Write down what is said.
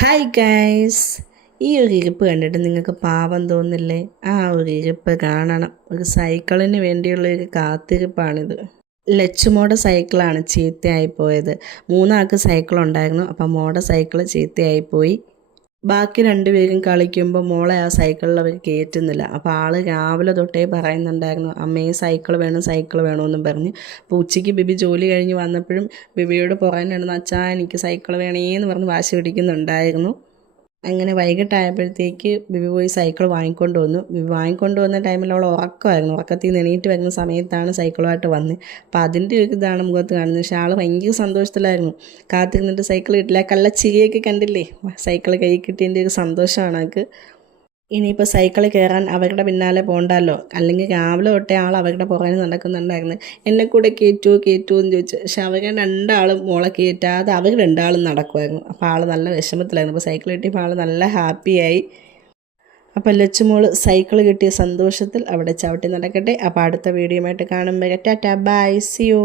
Hi guys, ഈ ഒരു ഇരിപ്പ് കണ്ടിട്ട് നിങ്ങൾക്ക് പാവം തോന്നില്ലേ? ആ ഒരു ഇരിപ്പ് കാണണം. ഒരു സൈക്കിളിന് വേണ്ടിയുള്ള ഒരു കാത്തിരിപ്പാണിത്. ലച്ചുമോടെ സൈക്കിളാണ് ചീത്തയായി പോയത്. മൂന്നാൾക്ക് സൈക്കിൾ ഉണ്ടായിരുന്നു. അപ്പം മോടെ സൈക്കിൾ ചീത്തയായിപ്പോയി. ബാക്കി രണ്ടുപേരും കളിക്കുമ്പോൾ മോളെ ആ സൈക്കിളിൽ അവർ കയറ്റുന്നില്ല. അപ്പോൾ ആൾ രാവിലെ തൊട്ടേ പറയുന്നുണ്ടായിരുന്നു, അമ്മയെ സൈക്കിൾ വേണം, സൈക്കിൾ വേണമെന്നും പറഞ്ഞ്. അപ്പോൾ ഉച്ചയ്ക്ക് ബിബി ജോലി കഴിഞ്ഞ് വന്നപ്പോഴും ബിബിയോട് പുറകെ നടന്ന് അച്ഛാ എനിക്ക് സൈക്കിൾ വേണേന്ന് പറഞ്ഞ് വാശി പിടിക്കുന്നുണ്ടായിരുന്നു. അങ്ങനെ വൈകിട്ടായപ്പോഴത്തേക്ക് ബിബി പോയി സൈക്കിൾ വാങ്ങിക്കൊണ്ട് വന്നു. ബിബി വാങ്ങിക്കൊണ്ട് വന്ന ടൈമിൽ അവൾ ഉറക്കമായിരുന്നു. ഉറക്കത്തിൽ നിന്ന് എണീറ്റ് വരുന്ന സമയത്താണ് സൈക്കിളുമായിട്ട് വന്നത്. അപ്പോൾ അതിൻ്റെ ഒരു ഇതാണ് മുഖത്ത് കാണുന്നത്. പക്ഷേ ആൾ ഭയങ്കര സന്തോഷത്തിലായിരുന്നു. കാത്തിരുന്നിട്ട് സൈക്കിൾ കിട്ടില്ല. കള്ളച്ചിരിയൊക്കെ കണ്ടില്ലേ? സൈക്കിൾ കൈ കിട്ടിയതിൻ്റെ ഒരു സന്തോഷമാണ് ആൾക്ക്. ഇനിയിപ്പോൾ സൈക്കിളിൽ കയറാൻ അവരുടെ പിന്നാലെ പോകണ്ടല്ലോ, അല്ലെങ്കിൽ രാവിലെ തൊട്ടേ ആൾ അവരുടെ പുറകെ നടക്കുന്നുണ്ടായിരുന്നു. എന്നെ കൂടെ കയറ്റുമോ എന്ന് ചോദിച്ചു. പക്ഷെ അവർ രണ്ടാളും മോളെ കയറ്റാതെ അവർ രണ്ടാളും നടക്കുമായിരുന്നു. അപ്പോൾ ആൾ നല്ല വിഷമത്തിലായിരുന്നു. അപ്പോൾ സൈക്കിൾ കിട്ടിയപ്പോൾ ആൾ നല്ല ഹാപ്പിയായി. അപ്പോൾ ലച്ചുമോൾ സൈക്കിൾ കിട്ടിയ സന്തോഷത്തിൽ അവിടെ ചവിട്ടി നടക്കട്ടെ. അപ്പോൾ അടുത്ത വീഡിയോയുമായിട്ട് കാണുമ്പോൾ ടാറ്റാ ബൈ, സി യു.